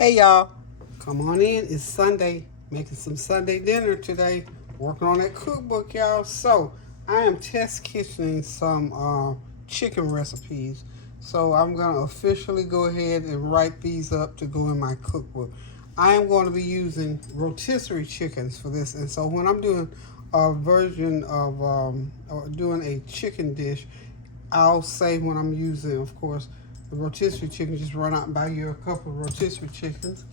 Hey y'all, come on in. It's Sunday. Making some Sunday dinner today. Working on that cookbook, y'all. So I am test kitchening some chicken recipes. So I'm gonna officially go ahead and write these up to go in my cookbook. I am going to be using rotisserie chickens for this, and so when I'm doing a version of or doing a chicken dish, I'll say when I'm using, of course, the rotisserie chicken, just run out and buy you a couple of rotisserie chickens,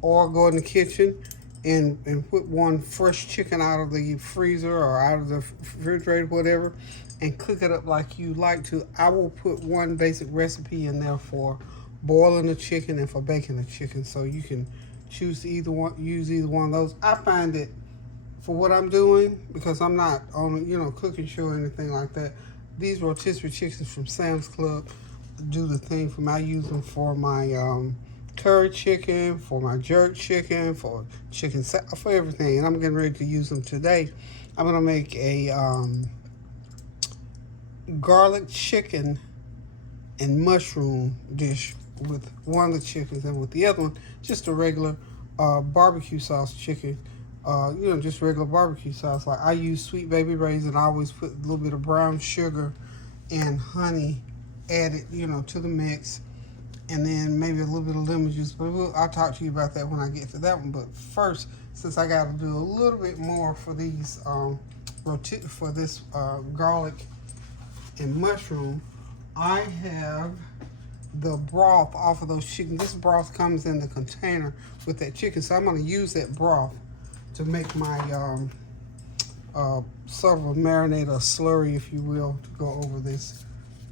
or go in the kitchen and put one fresh chicken out of the freezer or out of the refrigerator, whatever, and cook it up like you like to. I will put one basic recipe in there for boiling the chicken and for baking the chicken, so you can choose to use either one of those. I find it for what I'm doing, because I'm not on cooking show or anything like that. These rotisserie chickens from Sam's Club do the thing for me. I use them for my curry chicken, for my jerk chicken, for chicken for everything, and I'm getting ready to use them today. I'm gonna make a garlic chicken and mushroom dish with one of the chickens, and with the other one just a regular barbecue sauce chicken. Just regular barbecue sauce. Like I use Sweet Baby Ray's, and I always put a little bit of brown sugar and honey added, to the mix, and then maybe a little bit of lemon juice. But I'll talk to you about that when I get to that one. But first, since I got to do a little bit more for these garlic and mushroom, I have the broth off of those chicken. This broth comes in the container with that chicken, so I'm going to use that broth to make my sort of a marinade or slurry, if you will, to go over this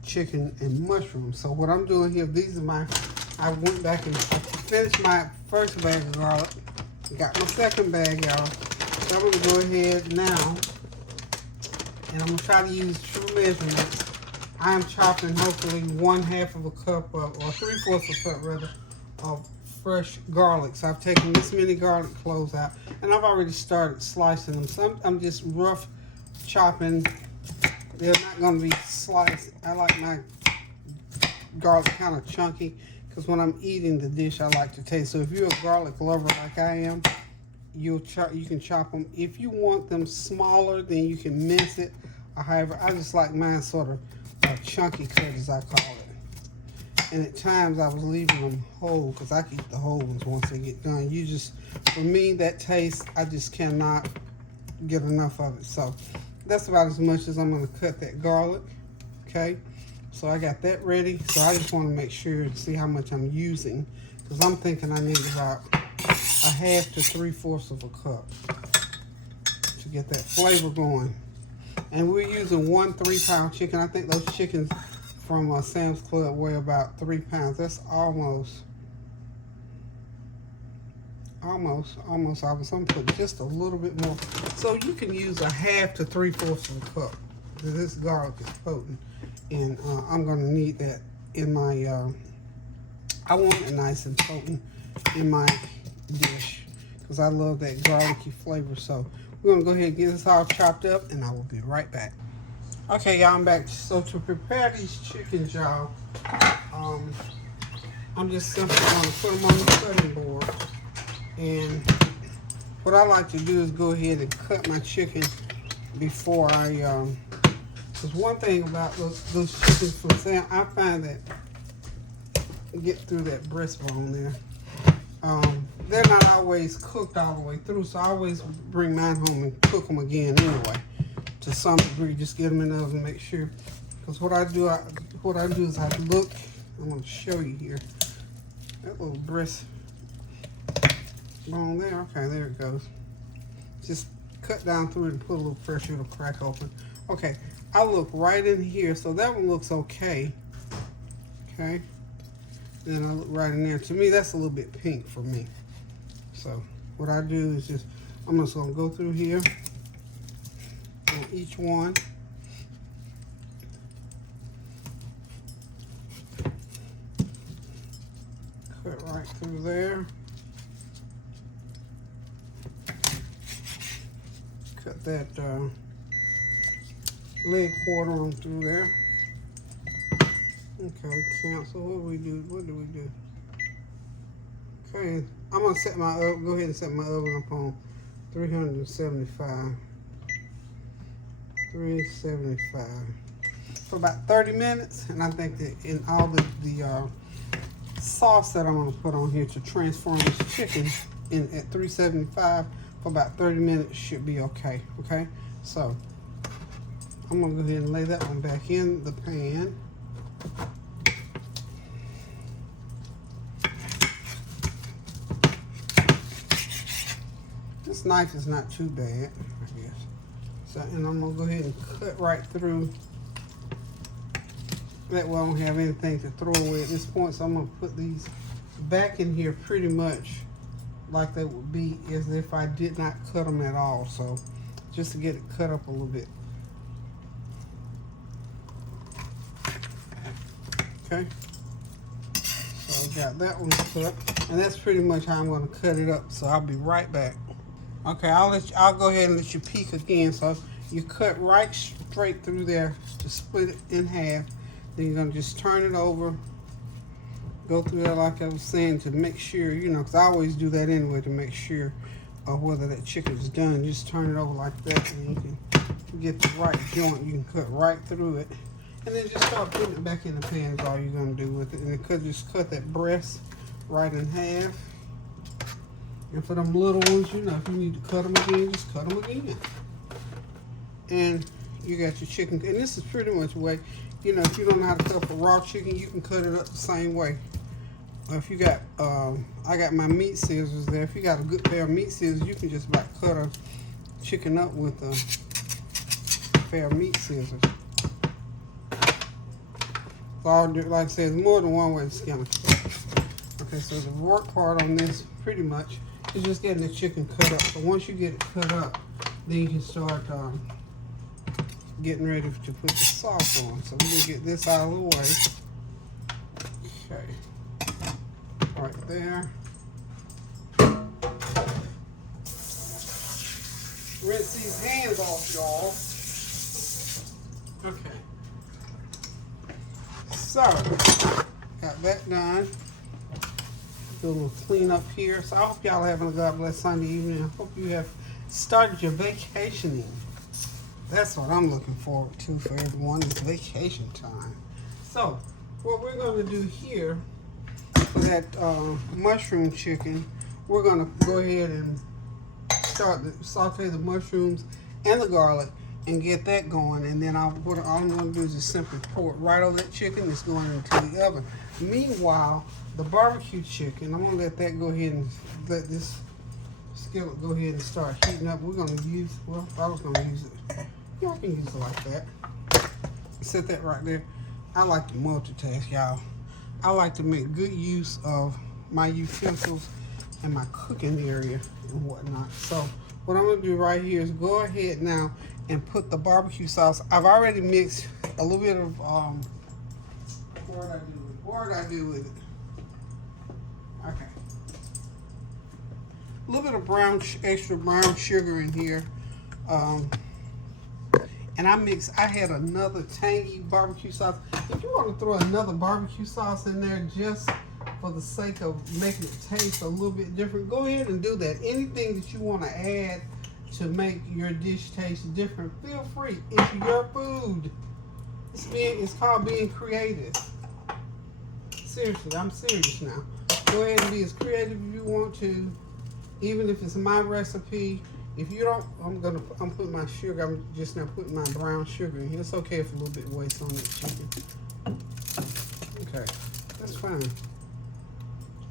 chicken and mushroom. So what I'm doing here, I went back and finished my first bag of garlic. Got my second bag, y'all. So I'm going to go ahead now, and I'm going to try to use true measurements. I am chopping hopefully 1/2 of a cup or 3/4 of a cup rather of fresh garlic. So I've taken this many garlic cloves out, and I've already started slicing them. So I'm just rough chopping. They're not going to be sliced. I like my garlic kind of chunky, because when I'm eating the dish, I like to taste. So if you're a garlic lover like I am, you can chop them. If you want them smaller, then you can mince it. However, I just like mine sort of chunky cut, as I call it. And at times I was leaving them whole, because I can eat the whole ones once they get done. For me, that taste, I just cannot get enough of it. So that's about as much as I'm going to cut that garlic. Okay, so I got that ready. So I just want to make sure and see how much I'm using, because I'm thinking I need about 1/2 to 3/4 of a cup to get that flavor going. And we're using 1 3-pound chicken. I think those chickens from Sam's Club weigh about 3 pounds. That's almost. I'm going to put just a little bit more. So you can use 1/2 to 3/4 of a cup. This garlic is potent, and I'm going to need that in my. I want it nice and potent in my dish, because I love that garlicky flavor. So we're going to go ahead and get this all chopped up, and I will be right back. Okay, y'all, I'm back. So to prepare these chickens, y'all, I'm just simply going to put them on the cutting board. And what I like to do is go ahead and cut my chicken before I, because one thing about those chickens from Sam, I find that get through that breastbone there. They're not always cooked all the way through, so I always bring mine home and cook them again anyway, to some degree. Just get them in the oven, make sure. Because what I do is I look. I'm going to show you here. That little breast bone there. Okay, there it goes. Just cut down through it and put a little pressure, it'll crack open. Okay, I look right in here, so that one looks okay. Okay, then I look right in there. To me, that's a little bit pink for me. So what I do is I'm just gonna go through here on each one. Cut right through there. Cut that leg quarter on through there. Okay, cancel. What do we do? Okay, going to set my oven, go ahead and set my oven up on 375. 375 for about 30 minutes. And I think that in all the sauce that I'm going to put on here to transform this chicken in at 375 for about 30 minutes should be okay. Okay, so I'm going to go ahead and lay that one back in the pan. This knife is not too bad, I guess. So, and I'm going to go ahead and cut right through. That way I don't have anything to throw away at this point. So I'm going to put these back in here pretty much like they would be as if I did not cut them at all. So just to get it cut up a little bit. Okay. So I got that one cut. And that's pretty much how I'm going to cut it up. So I'll be right back. Okay, I'll go ahead and let you peek again. So you cut right straight through there to split it in half. Then you're going to just turn it over. Go through there like I was saying to make sure, you know, because I always do that anyway to make sure whether that chicken is done. Just turn it over like that and you can get the right joint. You can cut right through it. And then just start putting it back in the pan is all you're going to do with it. And then just cut that breast right in half. And for them little ones, you know, if you need to cut them again, just cut them again. And you got your chicken. And this is pretty much the way, you know, if you don't know how to cut up a raw chicken, you can cut it up the same way. Or if you got, I got my meat scissors there. If you got a good pair of meat scissors, you can just about cut a chicken up with a pair of meat scissors. So like I said, there's more than one way to skin it. Okay, so the work part on this pretty much is just getting the chicken cut up. So once you get it cut up, then you can start getting ready to put the sauce on. So we're gonna get this out of the way. Okay, right there. Rinse these hands off, y'all. Okay. So, got that done. Do a little clean up here. So I hope y'all are having a God bless Sunday evening. I hope you have started your vacationing. That's what I'm looking forward to for everyone is vacation time. So what we're going to do here for that mushroom chicken, we're going to go ahead and start to saute the mushrooms and the garlic and get that going. And then all I'm going to do is just simply pour it right over that chicken that's going into the oven. Meanwhile, the barbecue chicken, I'm going to let that go ahead and let this skillet go ahead and start heating up. We're going to use, well, I was going to use it. Y'all can use it like that. Set that right there. I like to multitask, y'all. I like to make good use of my utensils and my cooking area and whatnot. So what I'm going to do right here is go ahead now and put the barbecue sauce. I've already mixed a little bit of, what did I do with it? Okay. A little bit of extra brown sugar in here. And I had another tangy barbecue sauce. If you want to throw another barbecue sauce in there just for the sake of making it taste a little bit different, go ahead and do that. Anything that you want to add to make your dish taste different, feel free. It's your food. It's called being creative. Seriously, I'm serious now. Go ahead and be as creative as you want to, even if it's my recipe. If you don't, I'm putting my sugar. I'm just now putting my brown sugar in here. It's okay if a little bit wastes on that chicken. Okay, that's fine.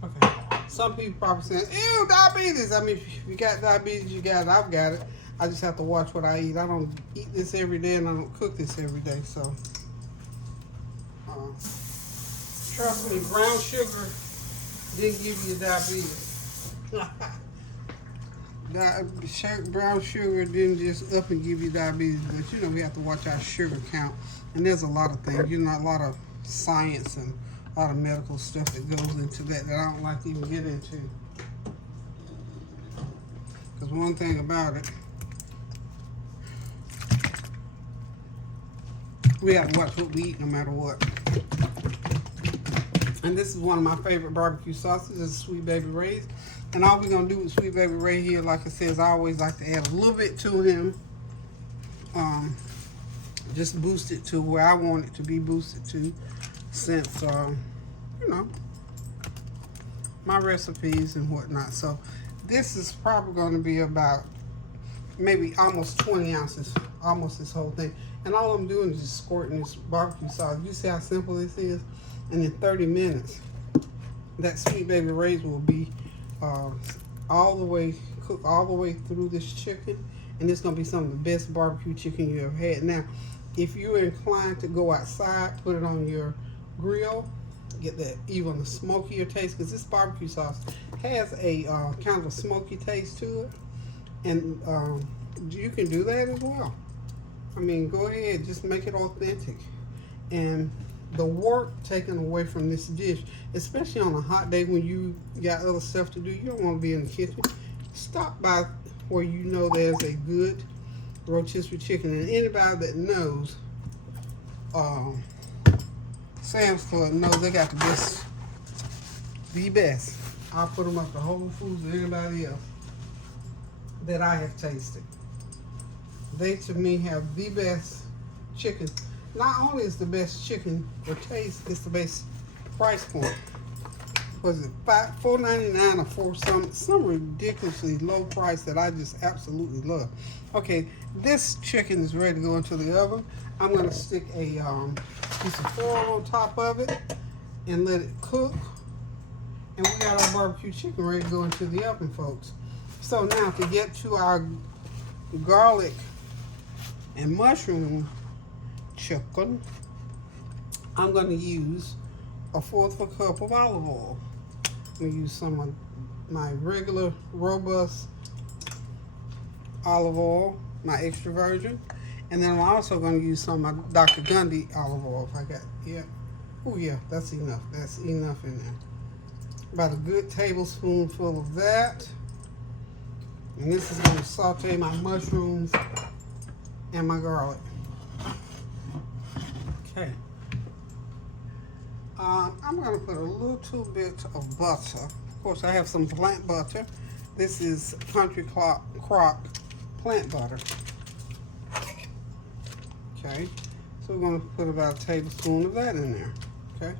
Okay. Some people probably saying, "Ew, diabetes." I mean, if you got diabetes, you got it. I've got it. I just have to watch what I eat. I don't eat this every day, and I don't cook this every day. So, trust me, brown sugar didn't give you diabetes. Brown sugar didn't just up and give you diabetes, but you know we have to watch our sugar count. And there's a lot of things, you know, a lot of science and a lot of medical stuff that goes into that I don't like to even get into. Because one thing about it, we have to watch what we eat no matter what. And this is one of my favorite barbecue sauces, is Sweet Baby Ray's. And all we're gonna do with Sweet Baby Ray here, like I said, is I always like to add a little bit to him. Just boost it to where I want it to be boosted to, since you know, my recipes and whatnot. So this is probably going to be about maybe almost 20 ounces, almost this whole thing. And all I'm doing is just squirting this barbecue sauce. You see how simple this is? And in 30 minutes, that Sweet Baby Ray's will be all the way cooked all the way through this chicken. And it's going to be some of the best barbecue chicken you ever had. Now, if you're inclined to go outside, put it on your grill, get that even a smokier taste, because this barbecue sauce has a kind of a smoky taste to it. And you can do that as well. I mean, go ahead, just make it authentic. And the work taken away from this dish, especially on a hot day when you got other stuff to do, you don't want to be in the kitchen. Stop by where you know there's a good rotisserie chicken. And anybody that knows Sam's Club knows they got the best. I'll put them up to Whole Foods or anybody else that I have tasted. They, to me, have the best chicken. Not only is the best chicken for taste, it's the best price point. Was it $4.99 or some ridiculously low price that I just absolutely love. Okay, this chicken is ready to go into the oven. I'm gonna stick a piece of foil on top of it and let it cook. And we got our barbecue chicken ready to go into the oven, folks. So now to get to our garlic and mushroom chicken, I'm going to use 1/4 of a cup of olive oil. I'm going to use some of my regular robust olive oil, my extra virgin. And then I'm also going to use some of my Dr. Gundy olive oil if I got, yeah. Oh yeah, that's enough. That's enough in there. About a good tablespoonful of that. And this is going to saute my mushrooms and my garlic. Okay. I'm going to put a little bit of butter. Of course, I have some plant butter. This is Country Crock plant butter. Okay. So we're going to put about a tablespoon of that in there. Okay.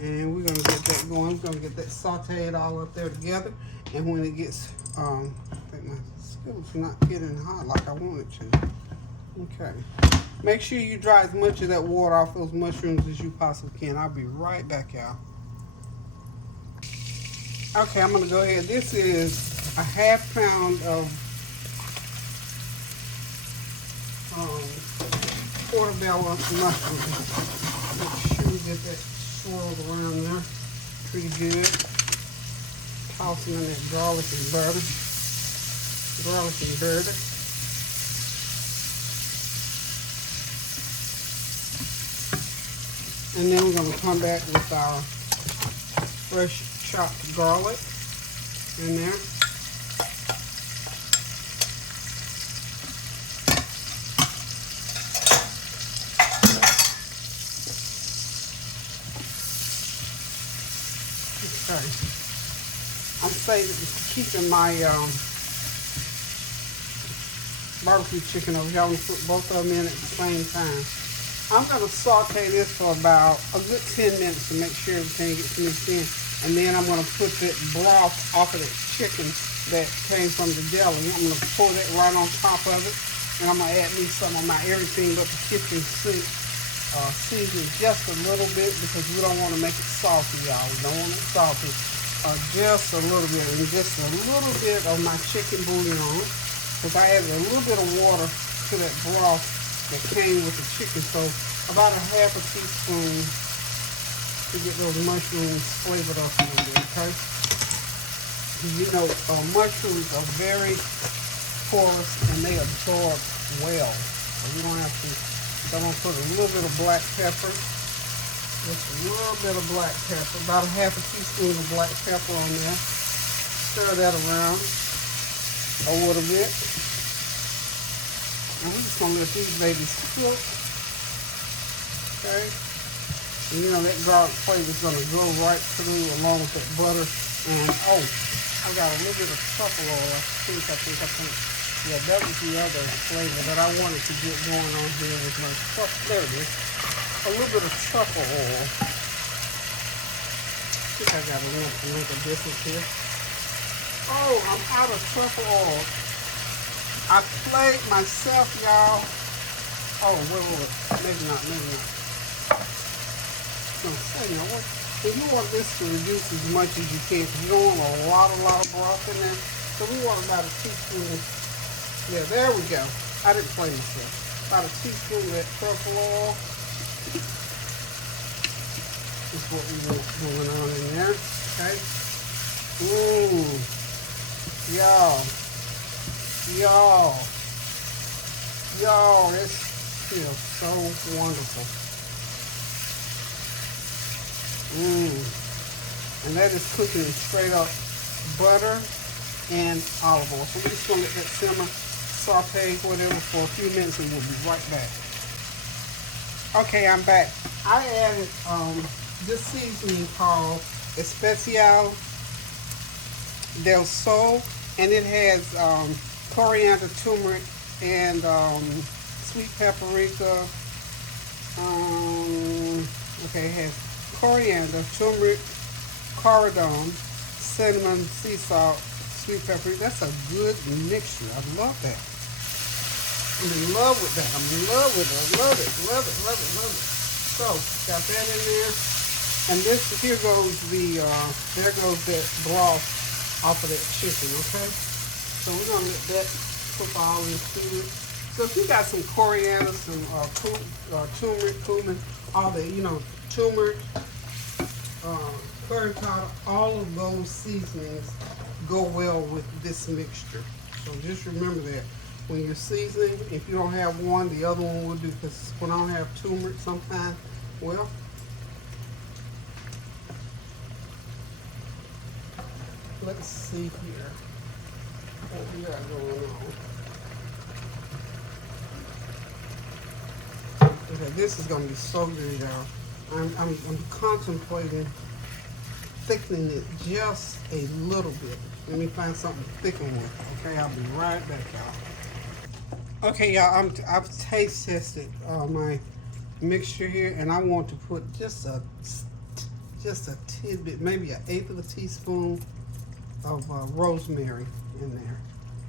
And we're going to get that going. We're going to get that sauteed all up there together. And when it gets, I think my skillet's not getting hot like I want it to. Okay. Make sure you dry as much of that water off those mushrooms as you possibly can. I'll be right back, y'all. Okay, I'm going to go ahead. This is a half pound of portobello mushrooms. Make sure you get that swirled around there pretty good. Tossing in that garlic and butter. And then we're going to come back with our fresh chopped garlic in there. Okay. I'm keeping my barbecue chicken over here. I'm going to put both of them in at the same time. I'm going to saute this for about a good 10 minutes to make sure everything gets mixed in. And then I'm going to put that broth off of that chicken that came from the deli. I'm going to pour that right on top of it. And I'm going to add me some of my everything but the kitchen sink seasoning just a little bit, because we don't want to make it salty, y'all. We don't want it salty. Just a little bit. And just a little bit of my chicken bouillon, because I added a little bit of water to that broth that came with the chicken. So about a half a teaspoon to get those mushrooms flavored up a little bit, okay? You know, mushrooms are very porous and they absorb well. So you don't have to. So I'm going to put a little bit of black pepper. Just a little bit of black pepper. About a half a teaspoon of black pepper on there. Stir that around a little bit. And we're just going to let these babies cook. Okay. And you know, that garlic flavor is going to go right through along with that butter. And oh, I got a little bit of truffle oil. I think. Yeah, that was the other flavor that I wanted to get going on here with my truffle. There it is. A little bit of truffle oil. I think I got enough to make a difference here. Oh, I'm out of truffle oil. I played myself, y'all. Oh, wait. Maybe not. So you want this to reduce as much as you can, because you don't want a lot of broth in there. So we want about a teaspoon. Yeah, there we go. I didn't play myself. About a teaspoon of that truffle oil is what we want going on in there. Okay. Ooh, y'all, this feels so wonderful. And that is cooking in straight up butter and olive oil. So we're just going to let that simmer, saute, whatever, for a few minutes, and we'll be right back. Okay, I'm back. I added this seasoning called Especial del Sol, and it has coriander, turmeric, and sweet paprika. Okay, it has coriander, turmeric, cardamom, cinnamon, sea salt, sweet paprika. That's a good mixture. I love that. I'm in love with that. I'm in love with it. I love it. So, got that in there. And this, here goes the, there goes that broth off of that chicken, okay? So we're going to let that cook all into it. So if you got some coriander, some turmeric, cumin, all that, you know, turmeric, curry powder, all of those seasonings go well with this mixture. So just remember that. When you're seasoning, if you don't have one, the other one will do. Because when I don't have turmeric sometimes, well, let's see here what we got going on. Okay, this is going to be so good, y'all. I'm contemplating thickening it just a little bit. Let me find something to thicken with. Okay, I'll be right back, y'all. Okay, y'all, I've taste tested my mixture here, and I want to put just a tidbit, maybe 1/8 of a teaspoon of rosemary in there.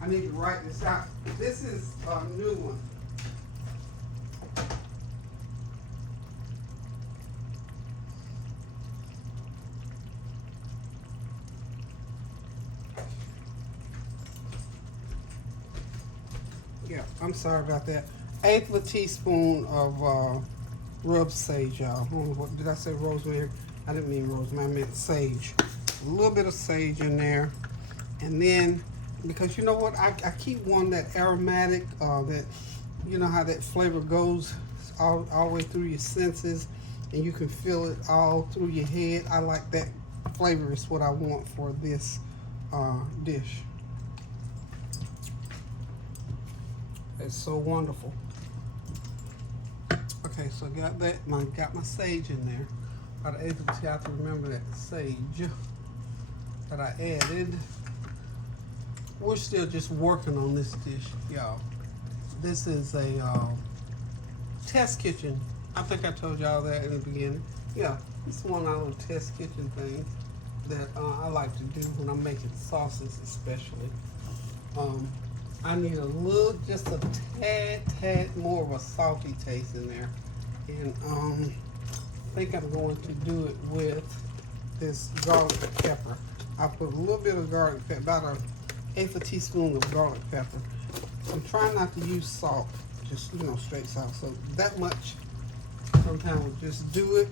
I need to write this out. This is a new one. Yeah, I'm sorry about that. 1/8 of a teaspoon of rub sage, y'all. What did I say? Rosemary? I didn't mean rosemary. I meant sage. A little bit of sage in there, and then because you know what, I keep wanting that aromatic, that you know how that flavor goes all the way through your senses, and you can feel it all through your head. I like that flavor. Is what I want for this dish. It's so wonderful. Okay, so got that. Got my sage in there. About 1/8 of you have to remember that sage that I added. We're still just working on this dish, y'all. This is a test kitchen. I think I told y'all that in the beginning. Yeah, it's one of our little test kitchen things that I like to do when I'm making sauces, especially. I need a little, just a tad more of a salty taste in there. And I think I'm going to do it with this garlic pepper. I put a little bit of garlic pepper, about 1/8 of a teaspoon of garlic pepper. I'm trying not to use salt, just, you know, straight salt. So that much, sometimes we'll just do it.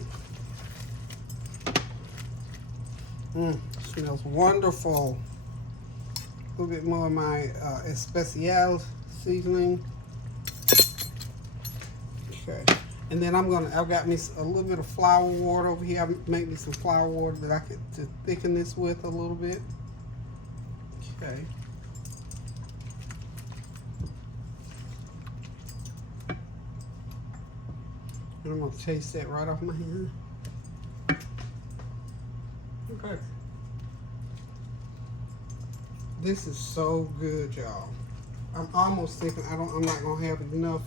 Smells wonderful. A little bit more of my Especial seasoning. Okay, and then I've got me a little bit of flour water over here. I make me some flour water that I could to thicken this with a little bit. Okay. And I'm gonna taste that right off my hand. Okay. This is so good, y'all. I'm almost thinking I'm not gonna have enough,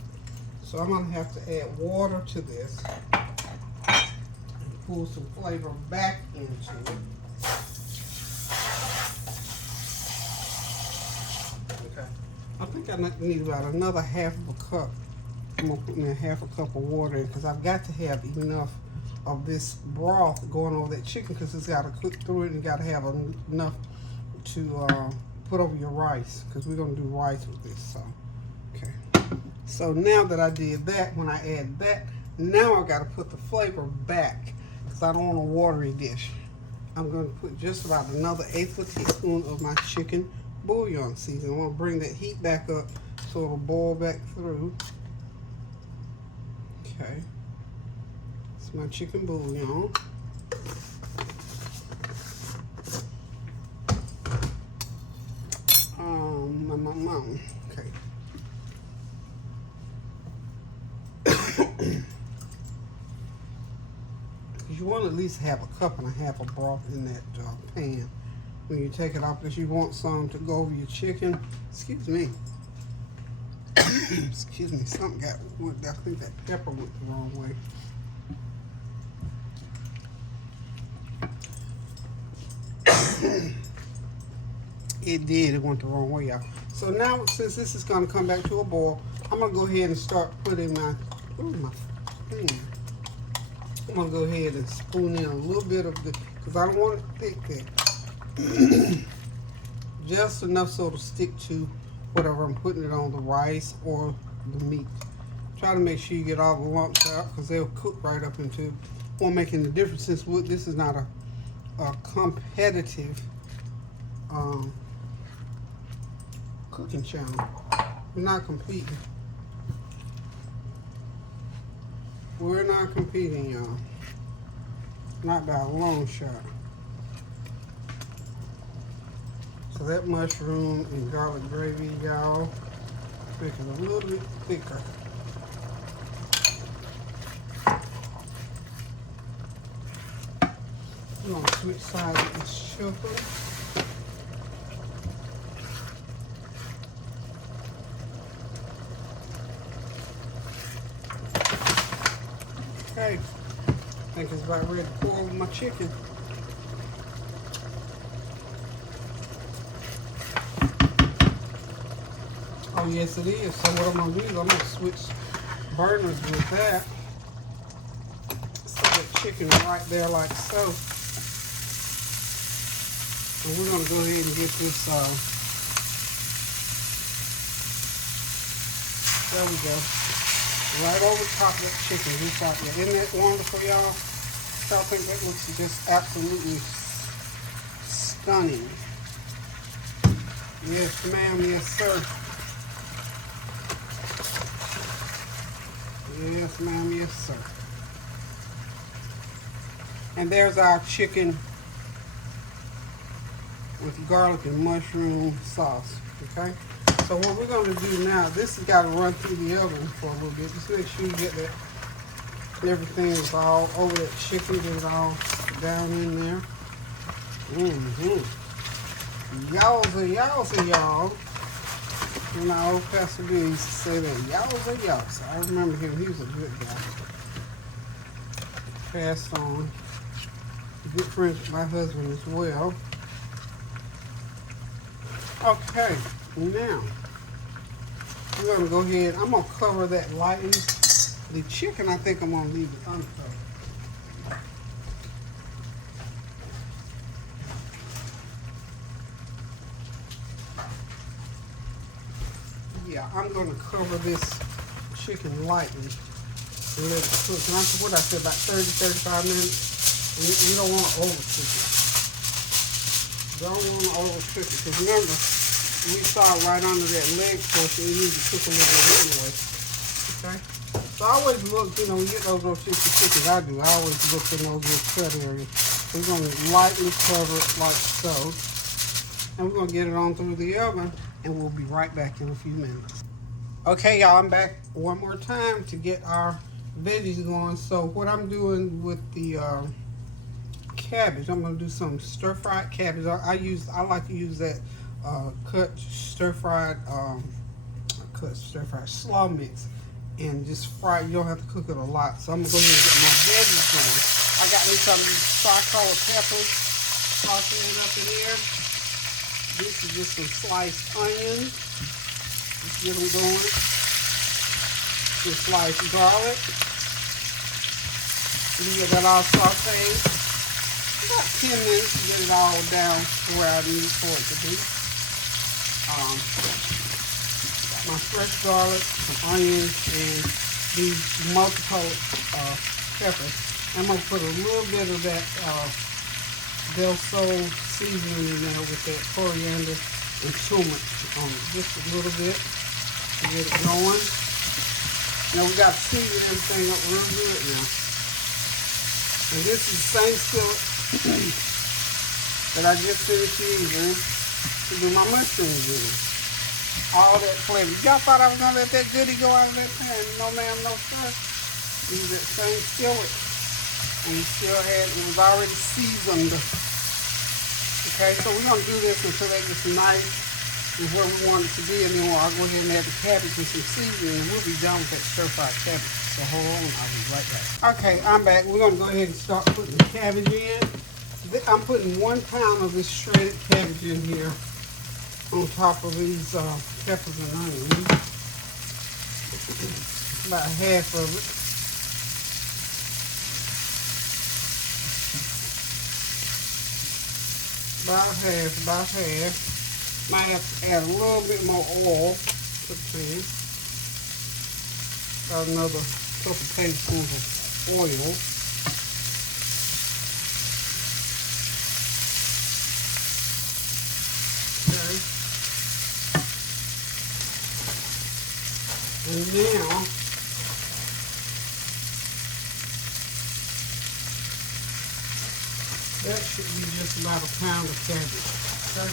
so I'm gonna have to add water to this and pull some flavor back into it. Okay. I think I need about another half of a cup. I'm gonna put me a half a cup of water in because I've got to have enough of this broth going over that chicken because it's got to cook through it and got to have enough to put over your rice because we're going to do rice with this. So, okay. So now that I did that, when I add that, now I got to put the flavor back because I don't want a watery dish. I'm going to put just about another 1/8 of a teaspoon of my chicken bouillon seasoning. I want to bring that heat back up so it'll boil back through. Okay. It's my chicken bouillon. Okay. You want to at least have a cup and a half of broth in that pan when you take it off because you want some to go over your chicken. Excuse me. Excuse me. Something got. I think that pepper went the wrong way. It did. It went the wrong way, y'all. So now, since this is going to come back to a boil, I'm going to go ahead and start putting my pan. I'm going to go ahead and spoon in a little bit of the, because I don't want it thick. Just enough so it'll stick to whatever I'm putting it on, the rice or the meat. Try to make sure you get all the lumps out because they'll cook right up into it. Won't make any difference since this is not a competitive cooking channel. We're not competing. We're not competing, y'all. Not by a long shot. So that mushroom and garlic gravy, y'all, make it a little bit thicker. I'm gonna switch sides with this sugar. Okay, I think it's about ready to pour over my chicken. Oh yes it is. So what I'm going to do is I'm going to switch burners with that. Set that chicken right there like so. And we're going to go ahead and get this, there we go. Right over top of that chicken. Isn't that wonderful, y'all? I think that looks just absolutely stunning. Yes, ma'am. Yes, sir. Yes, ma'am. Yes, sir. And there's our chicken with garlic and mushroom sauce. Okay? So what we're going to do now, this has got to run through the oven for a little bit. Just make sure you get that everything is all over that chicken, get it all down in there. Yowza, y'all. You know, old Pastor B used to say that, yowza. I remember him, he was a good guy. Passed on. Good friends with my husband as well. Okay, now, we're going to go ahead, I'm going to cover that lightly. The chicken, I think I'm going to leave it uncovered. Yeah, I'm going to cover this chicken lightly and let it cook. And what I said, about 30-35 minutes. We don't want to overcook it. Don't want to overcook it. Because remember, we saw right under that leg portion, it needs to cook a little bit anyway. Okay? So I always look, you know, when you get those rotisserie chickens, I do. I always look in those little cut areas. We're going to lightly cover it like so. And we're going to get it on through the oven. And we'll be right back in a few minutes. Okay, y'all, I'm back one more time to get our veggies going. So what I'm doing with the cabbage. I'm gonna do some stir-fried cabbage. I like to use that cut stir-fried slaw mix and just fry it. You don't have to cook it a lot. So I'm gonna go ahead and get my veggies going. I got me some tri-color peppers, tossing it up in here. This is just some sliced onions. Let's get them going. Some sliced garlic. You get that all sauteed. About 10 minutes to get it all down to where I need for it to be. Got my fresh garlic, some onions, and these multicolored peppers. I'm going to put a little bit of that Del Sol seasoning in there with that coriander and turmeric on it. Just a little bit to get it going. Now we got to season everything up real good now. And this is the same skillet that I just finished using to do my mushrooms in. All that flavor. Y'all thought I was going to let that goodie go out of that pan? No ma'am, no sir. Use that same skillet. And you still had, it was already seasoned. Okay, so we're going to do this until that gets nice and where we want it to be. And then I'll go ahead and add the cabbage and some seasoning and we'll be done with that stir-fried cabbage. So hold on, I'll be right back. Okay, I'm back. We're going to go ahead and start putting the cabbage in. I'm putting 1 pound of this shredded cabbage in here on top of these peppers and onions. About half of it. About half. Might have to add a little bit more oil to the pan. About another couple tablespoons of oil. Okay. And now that should be just about a pound of cabbage. Okay.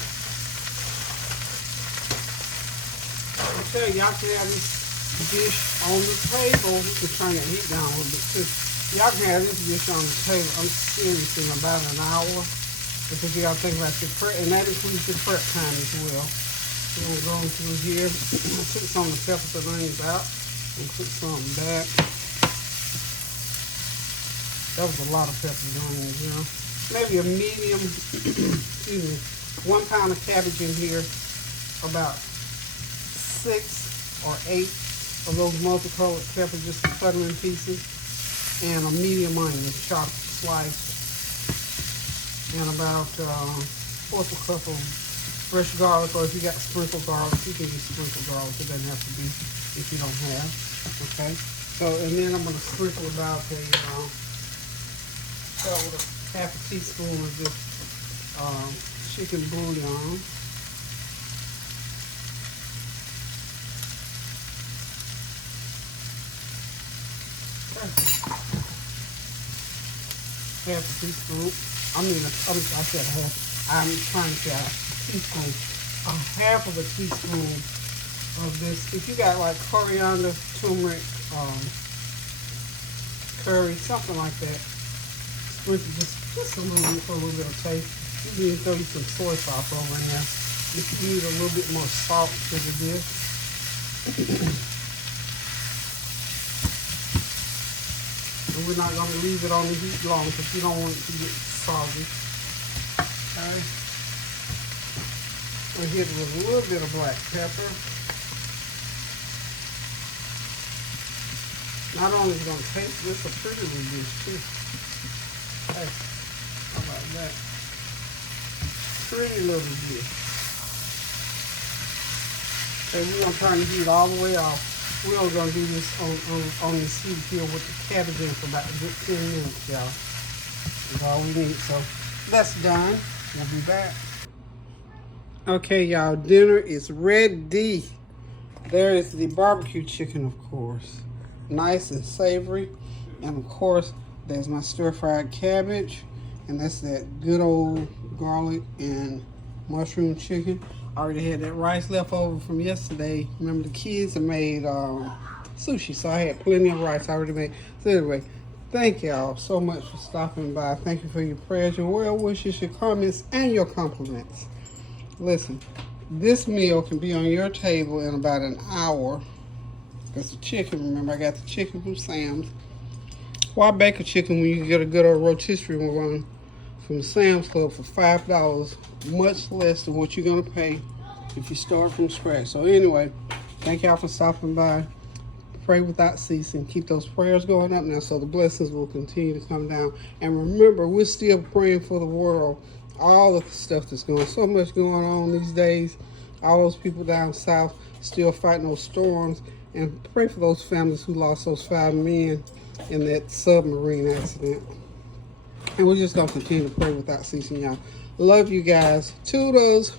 Okay, y'all can have this dish on the table. You can turn your heat down a little bit too. Y'all can have this dish on the table, I'm serious, in about an hour. Because you gotta think about your prep, and that includes your prep time as well. So we're going through here. I took some of the peppers and onions out and put some back. That was a lot of peppers and onions, you know. Maybe a medium, excuse me, 1 pound of cabbage in here, about 6 or 8 of those multicolored peppers, just cut them in pieces, and a medium onion, chopped, sliced, and about a fourth a cup of fresh garlic, or if you got sprinkled garlic, you can use sprinkled garlic. It doesn't have to be if you don't have. Okay. So, and then I'm going to sprinkle about half a teaspoon of this chicken bouillon. Half a teaspoon. I said half. I'm trying to say a teaspoon. Half of a teaspoon of this. If you got like coriander, turmeric, curry, something like that, sprinkle just a little bit for a little bit of taste. You can throw you some soy sauce over in there. If you need a little bit more salt to the dish. And we're not going to leave it on the heat long because you don't want it to get soggy. Okay. We'll hit it with a little bit of black pepper. Not only is it going to taste this a pretty little dish too. Hey, how about that? Pretty little dish. Okay, we're going to turn the heat all the way off. We're only going to do this on this heat here with the cabbage in for about a good 10 minutes, y'all. That's all we need. So that's done. We'll be back. Okay, y'all, dinner is ready. There is the barbecue chicken, of course. Nice and savory. And of course, there's my stir-fried cabbage. And that's that good old garlic and mushroom chicken. I already had that rice left over from yesterday. Remember, the kids had made sushi, so I had plenty of rice I already made. So anyway, Thank y'all so much for stopping by. Thank you for your prayers, your well wishes, your comments, and your compliments. Listen, this meal can be on your table in about an hour. Because the chicken, remember, I got the chicken from Sam's. Why bake a chicken when you can get a good old rotisserie one from Sam's Club for $5, much less than what you're going to pay if you start from scratch. So anyway, thank y'all for stopping by. Pray without ceasing. Keep those prayers going up now so the blessings will continue to come down. And remember, we're still praying for the world. All of the stuff that's going, so much going on these days. All those people down south still fighting those storms. And pray for those families who lost those 5 men in that submarine accident. And we're just going to continue to pray without ceasing, y'all. Love you guys. Toodles.